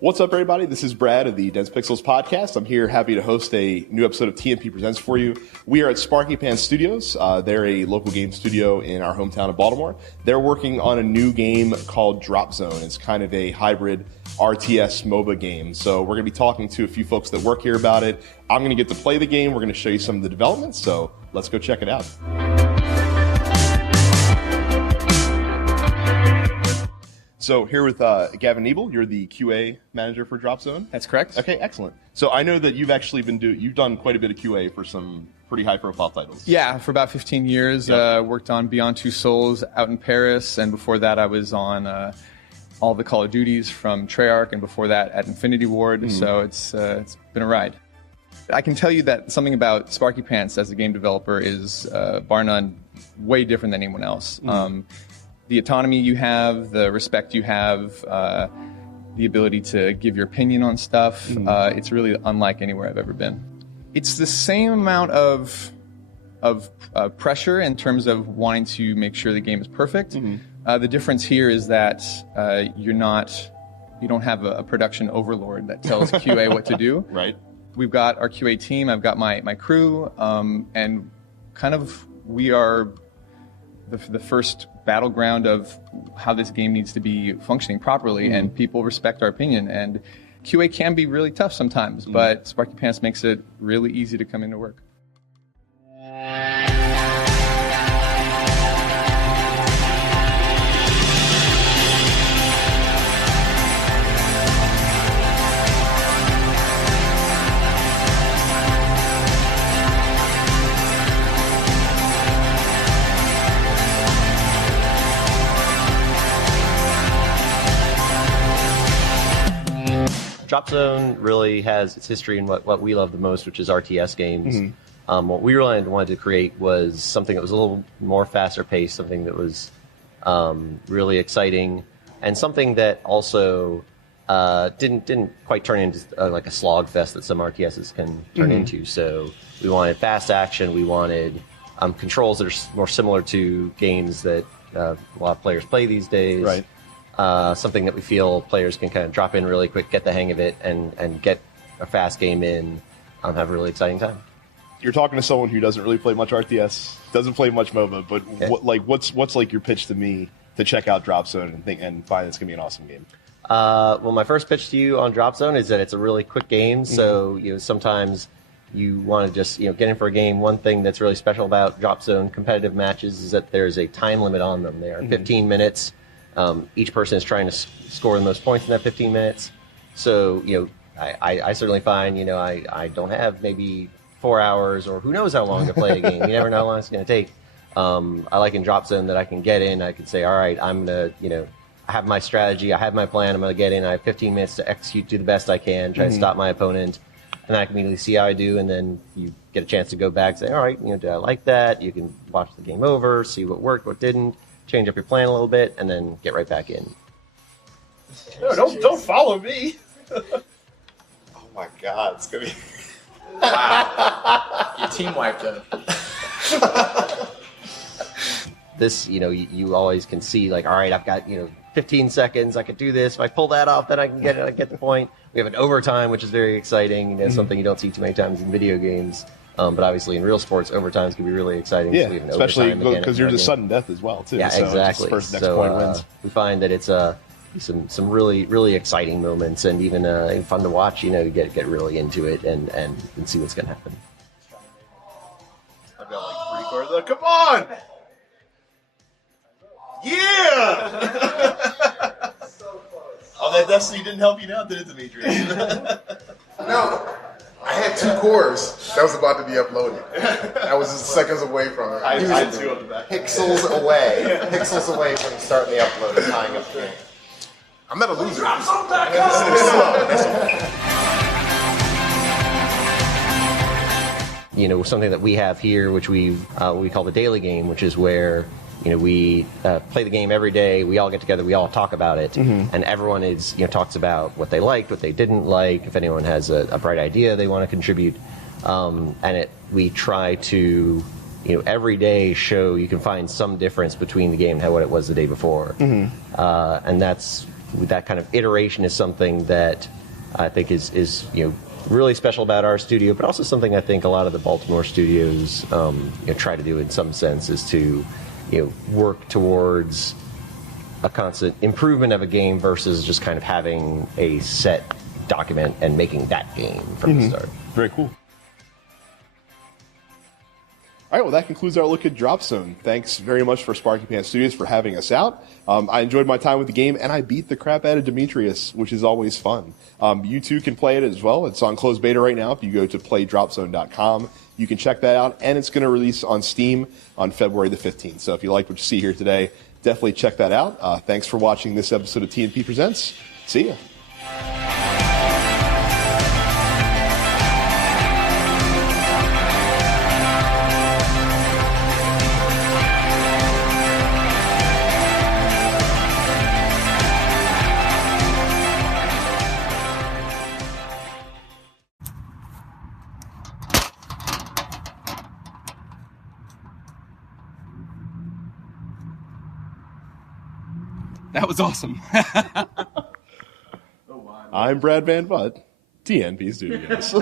What's up, everybody? This is Brad of the Dense Pixels podcast. I'm here happy to host a new episode of TNP Presents for you. We are at SparkyPants Studios. They're a local game studio in our hometown of Baltimore. They're working on a new game called Dropzone. It's kind of a hybrid RTS MOBA game. So we're going to be talking to a few folks that work here about it. I'm going to get to play the game. We're going to show you some of the developments. So let's go check it out. So here with Gavin Nebel, you're the QA manager for Dropzone. That's correct. Okay, excellent. So I know that you've actually you've done quite a bit of QA for some pretty high-profile titles. Yeah, for about 15 years. Yep. Worked on Beyond Two Souls out in Paris, and before that I was on all the Call of Duties from Treyarch, and before that at Infinity Ward. So it's been a ride. I can tell you that something about SparkyPants as a game developer is, bar none, way different than anyone else. The autonomy you have, the respect you have, the ability to give your opinion on stuff, it's really unlike anywhere I've ever been. It's the same amount of pressure in terms of wanting to make sure the game is perfect. The difference here is that you don't have a production overlord that tells QA what to do. Right. We've got our QA team, I've got my crew, and kind of we are the first battleground of how this game needs to be functioning properly, and people respect our opinion. And QA can be really tough sometimes, but SparkyPants makes it really easy to come into work. Dropzone really has its history in what we love the most, which is RTS games. What we really wanted to create was something that was a little more faster paced, something that was really exciting, and something that also didn't quite turn into like a slog fest that some RTSs can turn into. So we wanted fast action. We wanted controls that are more similar to games that a lot of players play these days. Right. Something that we feel players can kind of drop in really quick, get the hang of it, and get a fast game in, have a really exciting time. You're talking to someone who doesn't really play much RTS, doesn't play much MOBA, but Okay. what's like your pitch to me to check out Dropzone and find it's gonna be an awesome game? Well, my first pitch to you on Dropzone is that it's a really quick game. So sometimes you want to just get in for a game. One thing that's really special about Dropzone competitive matches is that there's a time limit on them. They are 15 minutes. Each person is trying to score the most points in that 15 minutes. So, I certainly find, I don't have maybe 4 hours or who knows how long to play a game. You never know how long it's going to take. I like in Dropzone that I can get in. I can say, all right, I'm going to, I have my strategy. I have my plan. I'm going to get in. I have 15 minutes to execute, do the best I can, try to stop my opponent. And then I can immediately see how I do. And then you get a chance to go back and say, all right, did I like that? You can watch the game over, see what worked, what didn't. Change up your plan a little bit, and then get right back in. No, don't follow me. Oh my God, it's gonna be. Wow, your team wiped up. This, you always can see like, all right, I've got 15 seconds. I could do this. If I pull that off, then I can get the point. We have an overtime, which is very exciting. Something you don't see too many times in video games. But obviously, in real sports, overtimes can be really exciting. Yeah, so we have an especially overtime because you're just sudden death as well, too. Yeah, so exactly. First next so point wins. We find that it's some really really exciting moments, and even fun to watch. To get really into it and see what's going to happen. I've got like 3/4. Come on! Yeah! Oh, that Destiny didn't help you now, did it, Demetrius? No. I had 2 cores that was about to be uploaded. I was just seconds away from it. I had 2 on the back. Pixels away from starting the upload and tying up the game. I'm not a loser. Something that we have here, which we call the daily game, which is where we play the game every day. We all get together. We all talk about it, and everyone talks about what they liked, what they didn't like. If anyone has a bright idea they want to contribute, we try to every day show you can find some difference between the game and what it was the day before, and that's that kind of iteration is something that I think is really special about our studio, but also something I think a lot of the Baltimore studios try to do in some sense, is to work towards a constant improvement of a game versus just kind of having a set document and making that game from the start. Very cool. All right, well, that concludes our look at Dropzone. Thanks very much for SparkyPants Studios for having us out. I enjoyed my time with the game, and I beat the crap out of Demetrius, which is always fun. You too can play it as well. It's on closed beta right now. If you go to playdropzone.com, you can check that out, and it's going to release on Steam on February the 15th. So if you like what you see here today, definitely check that out. Thanks for watching this episode of TNP Presents. See ya. That was awesome. I'm Brad Van Butt, TNP Studios.